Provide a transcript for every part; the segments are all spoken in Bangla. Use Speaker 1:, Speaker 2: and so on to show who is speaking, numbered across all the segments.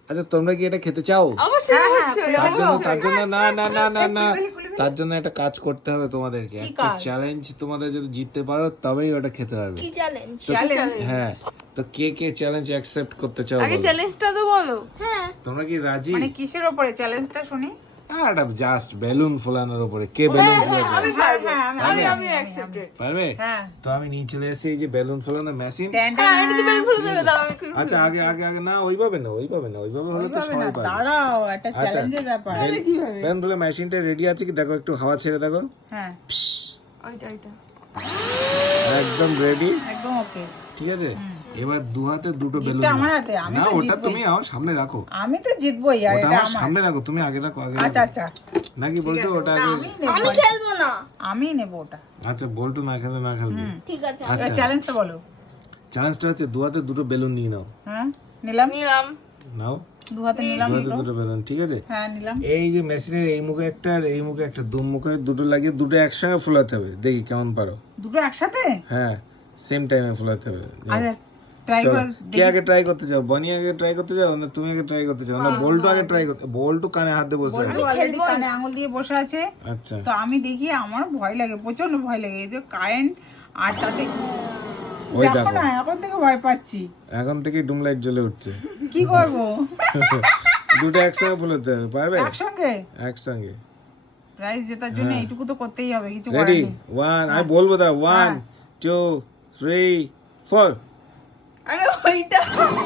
Speaker 1: আচ্ছা তোমরা কি এটা খেতে চাও?
Speaker 2: অবশ্যই অবশ্যই।
Speaker 1: তার জন্য না না না না না তার জন্য একটা কাজ করতে হবে তোমাদেরকে। একটা চ্যালেঞ্জ তোমাদের যদি জিততে পারো তবেই ওটা খেতে পারবে।
Speaker 3: কি চ্যালেঞ্জ?
Speaker 1: হ্যাঁ, তো কে কে চ্যালেঞ্জ অ্যাকসেপ্ট করতে চাও
Speaker 2: আগে
Speaker 1: বলো?
Speaker 2: চ্যালেঞ্জটা তো বলো।
Speaker 3: হ্যাঁ,
Speaker 1: তোমরা কি রাজি?
Speaker 4: মানে কিসের উপরে চ্যালেঞ্জটা শুনি?
Speaker 1: এটা জাস্ট বেলুন ফোলানোর উপরে। কে বেলুন ফোলাবে?
Speaker 2: আমি পারবো। আমি অ্যাকসেপ্টেড।
Speaker 1: পারবে?
Speaker 4: হ্যাঁ।
Speaker 1: তো আমি নিয়ে চলে এসেছি এই যে বেলুন ফোলানোর মেশিন।
Speaker 2: হ্যাঁ, এটা তো বেলুন ফুলে দেবে, দাও আমি একটু।
Speaker 1: আচ্ছা আগে আগে আগে না ওইভাবে না ওইভাবে হলে তো সবাই পারবে।
Speaker 4: দাঁড়াও, একটা
Speaker 1: আচ্ছা
Speaker 4: চ্যালেঞ্জের ব্যাপার।
Speaker 1: বেলুন ফোলা মেশিনটা রেডি আছে কি দেখো, একটু হাওয়া ছেড়ে দেখো।
Speaker 4: হ্যাঁ,
Speaker 2: ওইটা ওইটা।
Speaker 1: একদম রেডি,
Speaker 4: একদম ওকে।
Speaker 1: ঠিক আছে। এবার দু হাতে দুটো বেলুন
Speaker 4: এটা আমার
Speaker 1: নাও।
Speaker 4: হাতে, আমি
Speaker 1: না
Speaker 4: তো
Speaker 1: ওটা
Speaker 4: জিতবই।
Speaker 1: তুমি আমার সামনে রাখো,
Speaker 4: আমি তো জিতবই, আর
Speaker 1: ওটা
Speaker 4: এটা
Speaker 1: আমার
Speaker 4: আমার।
Speaker 1: সামনে রাখো, তুমি আগে রাখো আগে
Speaker 4: আচ্ছা
Speaker 1: রাখো।
Speaker 4: আচ্ছা,
Speaker 1: নাকি বলতো ওটা আগে?
Speaker 4: আমি নেব,
Speaker 3: আমি খেলবো না।
Speaker 4: আমি নেব ওটা।
Speaker 1: আচ্ছা বলতো না খেলে না খেলবে।
Speaker 3: ঠিক আছে।
Speaker 1: আচ্ছা
Speaker 4: এবার চ্যালেঞ্জটা বলো।
Speaker 1: চ্যালেঞ্জটা হচ্ছে দু হাতে দুটো বেলুন নিয়ে নাও।
Speaker 4: হ্যাঁ, নিলাম।
Speaker 1: নাও
Speaker 4: দু হাতে নিলাম।
Speaker 1: দু হাতে দুটো বেলুন, ঠিক আছে।
Speaker 4: হ্যাঁ, নিলাম।
Speaker 1: এই যে মেশিনের এই মুখে একটা আর এই মুখে একটা, দু মুখে দুটো লাগিয়ে দুটো একসঙ্গে ফোলাতে হবে, দেখি কেমন পারো।
Speaker 4: দুটো একসাথে?
Speaker 1: হ্যাঁ, সেম টাইমে ফোলাতে হবে।
Speaker 4: আচ্ছা, ট্রাই
Speaker 1: চলো,
Speaker 4: করে
Speaker 1: কে আগে ট্রাই করতে চাও? বনি আগে ট্রাই করতে চাও না তুমি আগে ট্রাই করতে চাও? না বল্টু আগে ট্রাই করতে? বল্টু কানে হাত দিয়ে বসে আছে।
Speaker 4: বলতো অলরেডি কানে আঙুল দিয়ে বসে আছে।
Speaker 1: আচ্ছা
Speaker 4: তো আমি দেখি, আমার ভয় লাগে, প্রচন্ড ভয় লাগে। এই যে কারেন্ট, আর তাতে
Speaker 1: ওই
Speaker 4: দেখো
Speaker 1: দেখো
Speaker 4: না, এখন থেকে ভয় পাচ্ছি।
Speaker 1: এখন থেকে ডুম লাইট জ্বলে উঠছে।
Speaker 4: কি করবো?
Speaker 1: দুটো একসঙ্গে ফোলাতে হবে, পারবে?
Speaker 4: একসঙ্গে
Speaker 1: একসঙ্গে।
Speaker 4: প্রাইজ জেতার জন্য এইটুকু তো করতেই হবে, কিছু করার
Speaker 1: রেডি?
Speaker 4: নেই।
Speaker 1: ওয়ান, আমি বলবো দাঁড়া, 1 2 3 4।
Speaker 2: আরে ওইটা।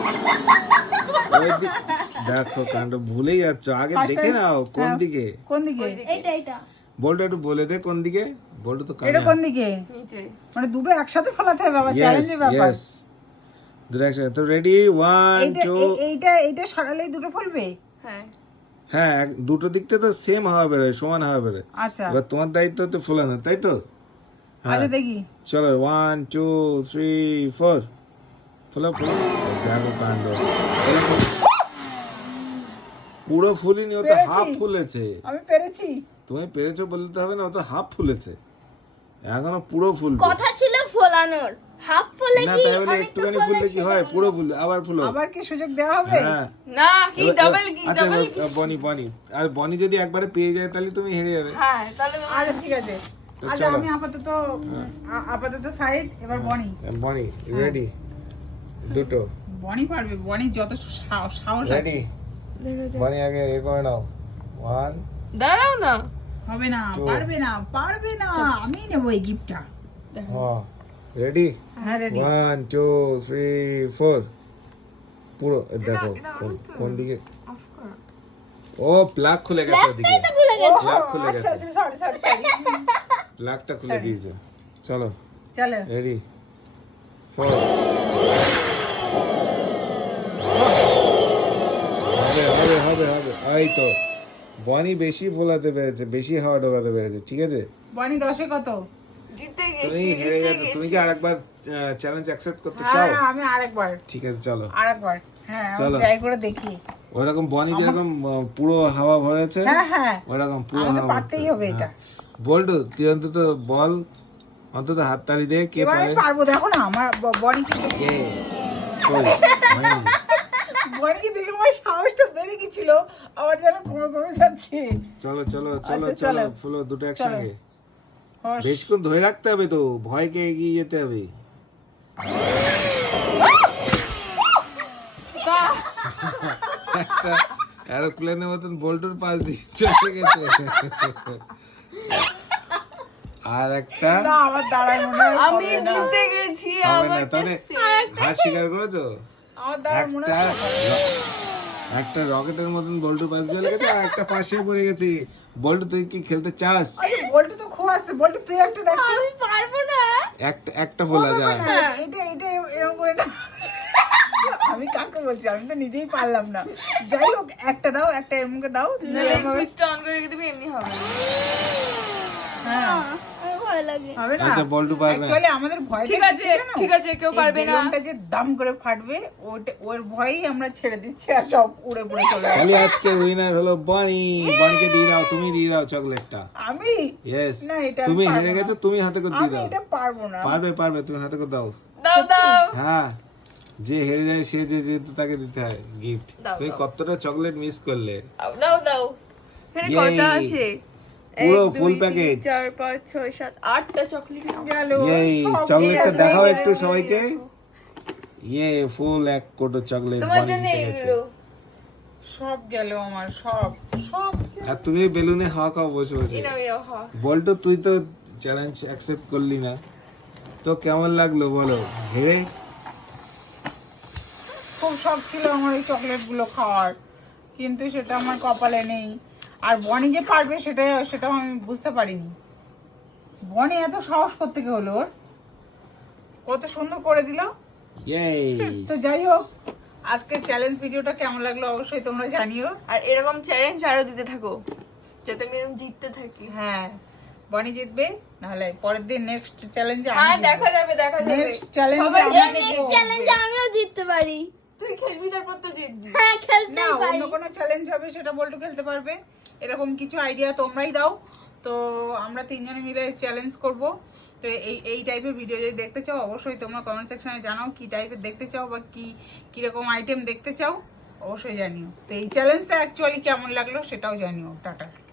Speaker 1: দেখো কাণ্ড, ভুলেই যাচ্ছ। আগে দেখে নাও কোন দিকে।
Speaker 4: কোন দিকে?
Speaker 3: এইটা
Speaker 1: বলটা একটু বলে দে কোন দিকে। বলটা তো কানে।
Speaker 4: এটা কোন দিকে?
Speaker 2: নিচে।
Speaker 4: মানে দুটো একসাথে ফলাতে হবে, বাবা,
Speaker 1: ইয়েস
Speaker 4: চ্যালেঞ্জের ব্যাপার।
Speaker 1: ইয়েস, দুটো একসাথে। তো রেডি? 1
Speaker 4: এইটা
Speaker 1: 2।
Speaker 4: এইটা সরালেই দুটো ফলবে?
Speaker 2: হ্যাঁ।
Speaker 1: হ্যাঁ, দুটো দিক থেকে তো সেম হাওয়া বেরোয়, সমান হাওয়া বেরোয়।
Speaker 4: আচ্ছা
Speaker 1: এবার তোমার দায়িত্ব হচ্ছে ফোলানো, তাই তো? হ্যাঁ
Speaker 4: আচ্ছা, দেখি।
Speaker 1: চলো 1 2 3 4। ফোলাও ফোলাও। দেখো কাণ্ড, পুরো ফুলিনি, ও তো
Speaker 4: পেরেছি।
Speaker 1: হাফ ফুলেছে।
Speaker 4: আমি পেরেছি।
Speaker 1: তুমি পেরেছো বলতে হবে না, ও তো হাফ ফুলেছে, এখনো পুরো ফুলবে।
Speaker 3: কথা ছিল ফোলানোর, হাফ ফলে
Speaker 1: না
Speaker 3: কি
Speaker 1: তাই বলে
Speaker 3: অনেকটা
Speaker 1: একটুখানি
Speaker 3: ফলে
Speaker 1: ফুললে কি হয়?
Speaker 3: সেটা
Speaker 1: পুরো ফুলবে, আবার ফুলো।
Speaker 4: আবার কি সুযোগ দেওয়া হবে?
Speaker 1: হ্যাঁ।
Speaker 2: না কি ডাবল কি
Speaker 1: আচ্ছা
Speaker 2: ডাবল কি?
Speaker 1: বনি বনি, আর বনি যদি একবারে পেয়ে যায় তাহলে তুমি হেরে যাবে।
Speaker 2: হ্যাঁ তাহলে
Speaker 4: আচ্ছা, ঠিক আছে।
Speaker 1: তো
Speaker 4: আচ্ছা,
Speaker 1: চলো।
Speaker 4: আমি আপাতত সাইড। এবার বনি।
Speaker 1: বনি রেডি? দুটো
Speaker 4: বনি পারবে, বনি যত সাহস আছে।
Speaker 1: রেডি? বনি আগে এ করে নাও। 1
Speaker 2: দাঁড়াও না।
Speaker 4: হবে না,
Speaker 1: তো-
Speaker 4: পারবে না, পারবে না। আমি নেবো এই গিফটটা।
Speaker 1: রেডি?
Speaker 4: হ্যাঁ, রেডি।
Speaker 1: 1 2 3 4। পুরো দেখো কোন দিকে।
Speaker 2: অফ কর।
Speaker 1: ও প্লাগ খুলে গেছে ওদিকে,
Speaker 3: ভুলে গেছি।
Speaker 1: প্লাগ খুলে
Speaker 4: আচ্ছা
Speaker 1: গেছে,
Speaker 4: আচ্ছা, সরি সরি সরি।
Speaker 1: প্লাগটা খুলে দিয়েছে। চলো
Speaker 4: চলো।
Speaker 1: রেডি? 4। হবে হবে হবে হবে। এই তো বনি বেশি ফোলাতে পেরেছে, বেশি হাওয়া ঢোকাতে পেরেছে, ঠিক আছে।
Speaker 4: বনি 10-এ কত?
Speaker 2: জিতে
Speaker 1: তুমি
Speaker 2: গেছি
Speaker 1: হেরে
Speaker 2: জিতে
Speaker 1: গেছো। তুমি কি
Speaker 2: গেছি।
Speaker 1: আরেকবার চ্যালেঞ্জ অ্যাকসেপ্ট করতে চাও?
Speaker 4: হ্যাঁ, আমি আরেকবার।
Speaker 1: ঠিক আছে চলো।
Speaker 4: আরেকবার। হ্যাঁ, আমি
Speaker 1: চলো।
Speaker 4: ট্রাই করে দেখি।
Speaker 1: ওরকম বনি যেরকম পুরো হাওয়া ভরেছে,
Speaker 4: হ্যাঁ হ্যাঁ,
Speaker 1: ওরকম পুরো
Speaker 4: আমাকে
Speaker 1: হাওয়া
Speaker 4: পারতেই
Speaker 1: ভরতে
Speaker 4: হবে এটা।
Speaker 1: বল্টু তুই অন্তত বল, অন্তত হাততালি দে, কে
Speaker 4: এবার আমি
Speaker 1: পারে?
Speaker 4: পারবো, দেখো না আমার বনি কি।
Speaker 1: কে? কই? হয়নি।
Speaker 4: বনি কি দেখে আমার সাহসটা বেড়ে গেছিল, আবার যেন কমে কমে যাচ্ছে।
Speaker 1: চলো চলো চলো
Speaker 4: আচ্ছা,
Speaker 1: চলো,
Speaker 4: চলো।
Speaker 1: ফুলো দুটো একসঙ্গে।
Speaker 4: হস।
Speaker 1: বেশিক্ষণ ধরে রাখতে হবে তো, ভয়কে এগিয়ে যেতে হবে। একটা এরোপ্লেনের মতন বল্টুর পাশ দিয়ে চলে গেছে। আর একটা
Speaker 4: না, আমার দাঁড়ায় মনে হয়
Speaker 2: আমি
Speaker 4: হবে না।
Speaker 2: জিতে গেছি
Speaker 1: হবে না,
Speaker 2: আমারটা
Speaker 1: তাহলে হার স্বীকার করেছো।
Speaker 4: আমার দাঁড়ায় মনে
Speaker 1: একটা
Speaker 4: হয়।
Speaker 1: একটা রকেটের মতন বল্টুর পাশ চলে গেছে, আর একটা পাশে পড়ে গেছে। বল্টু তুই কি খেলতে চাস?
Speaker 4: আরে বল্টু তো খুব আসছে, বল্টু তুই একটা দেখ তো।
Speaker 3: আমি পারবো না।
Speaker 1: একটা ফোলা
Speaker 4: হবে
Speaker 1: যায়।
Speaker 4: না, এটা এরকম করে না। আমি কাকে বলছি, আমি তো নিজেই পারলাম না। যাই হোক, একটা দাও, একটা এমকে দাও।
Speaker 2: নালে সুইচটা অন করে রেখে দিবি, এমনি হবে।
Speaker 4: হ্যাঁ,
Speaker 3: আমার ভয় লাগে।
Speaker 4: হবে না।
Speaker 1: আচ্ছা, বল্টু পারবে না।
Speaker 4: Actually আমাদের ভয়টা
Speaker 2: ঠিক
Speaker 4: কি
Speaker 2: আছে
Speaker 4: জানো?
Speaker 2: ঠিক আছে, কেউ
Speaker 4: এই
Speaker 2: পারবে না।
Speaker 4: বেলুনটা যে দাম করে ফাটবে, ওর ভয়েই আমরা ছেড়ে দিচ্ছি, আর সব উড়ে পড়ে চলে যাবে।
Speaker 1: তাহলে আজকে উইনার হলো বনি। বনিকে দিয়ে দাও, তুমি দিয়ে দাও চকলেটটা।
Speaker 4: আমি
Speaker 1: ইয়েস,
Speaker 4: না, এটা আমি
Speaker 1: তুমি
Speaker 4: পারবো
Speaker 1: হেরে
Speaker 4: না।
Speaker 1: গেছো, তুমি হাতে করে দিয়ে
Speaker 4: আমি
Speaker 1: দাও।
Speaker 4: এটা পারবো না।
Speaker 1: পারবে পারবে, তুমি হাতে করে দাও।
Speaker 2: দাও দাও।
Speaker 1: হ্যাঁ যে হেরে যায় সে যে যেতে তাকে দিতে হয় গিফট।
Speaker 2: দাও,
Speaker 1: তুমি
Speaker 2: দাও।
Speaker 1: কতটা চকলেট মিস করলে?
Speaker 2: দাও দাও এখানে
Speaker 1: Yay!
Speaker 2: কটা আছে?
Speaker 1: পুরো
Speaker 2: 1 2
Speaker 1: full
Speaker 2: 3
Speaker 1: packet।
Speaker 2: 4 5 6 7 8টা চকলেট
Speaker 4: গেল
Speaker 1: এই
Speaker 4: সব
Speaker 1: চকলেটটা
Speaker 2: গেল।
Speaker 1: দেখাও
Speaker 2: তুমি
Speaker 1: একটু
Speaker 2: গেলে
Speaker 1: সবাইকে।
Speaker 2: রাখো।
Speaker 1: ইয়ে ফুল এক কোটো চকলেট
Speaker 2: তোমার
Speaker 1: বনি
Speaker 2: জন্য
Speaker 1: জিতে গেছে।
Speaker 2: এইগুলো
Speaker 4: সব গেল আমার সব সব
Speaker 1: আর তুমি বেলুনে হাওয়া খাও বসে বসে।
Speaker 2: ইনাও ইনাও হা
Speaker 1: বল্টু তুই তো চ্যালেঞ্জ অ্যাকসেপ্ট করলি না, তো কেমন লাগলো বলো হেরে?
Speaker 4: খুব শখ ছিল আমার এই চকলেট গুলো খাওয়ার, কিন্তু সেটা আমার কপালে নেই। আর বনি যে পারবে সেটাও আমি বুঝতে পারিনি। বনি এত সাহস করতে গিয়ে হলো ওর, কত সুন্দর করে দিল।
Speaker 1: ইয়ে
Speaker 4: তো যাই হোক, আজকের চ্যালেঞ্জ ভিডিওটা কেমন লাগলো অবশ্যই তোমরা জানিও।
Speaker 2: আর এরকম চ্যালেঞ্জ আরো দিতে থাকো যাতে আমি এরকম জিততে থাকি।
Speaker 4: হ্যাঁ, বনি জিতবে, নাহলে পরের দিন নেক্সট চ্যালেঞ্জে
Speaker 2: হ্যাঁ
Speaker 4: আমি
Speaker 2: দেখা যাবে দেখা যাবে।
Speaker 4: নেক্সট চ্যালেঞ্জে
Speaker 2: সবাই
Speaker 4: আমি
Speaker 2: জানে
Speaker 3: নেক্সট চ্যালেঞ্জে আমিও জিততে পারি।
Speaker 2: তুই খেলবি তারপর তো জিতবি।
Speaker 3: হ্যাঁ,
Speaker 4: না
Speaker 3: খেলতেই পারি।
Speaker 4: অন্য কোনো চ্যালেঞ্জ হবে সেটা বল্টু খেলতে পারবে, এরকম কিছু আইডিয়া তোমরাই দাও। তো আমরা তিনজনে মিলে চ্যালেঞ্জ করব। তো এই টাইপের ভিডিও যদি দেখতে চাও অবশ্যই তোমরা কমেন্ট সেকশনে জানাও কি টাইপের দেখতে চাও বা কিরকম আইটেম দেখতে চাও, অবশ্যই জানিও। তো এই চ্যালেঞ্জটা অ্যাকচুয়ালি কেমন লাগলো সেটাও জানিও। টাটা।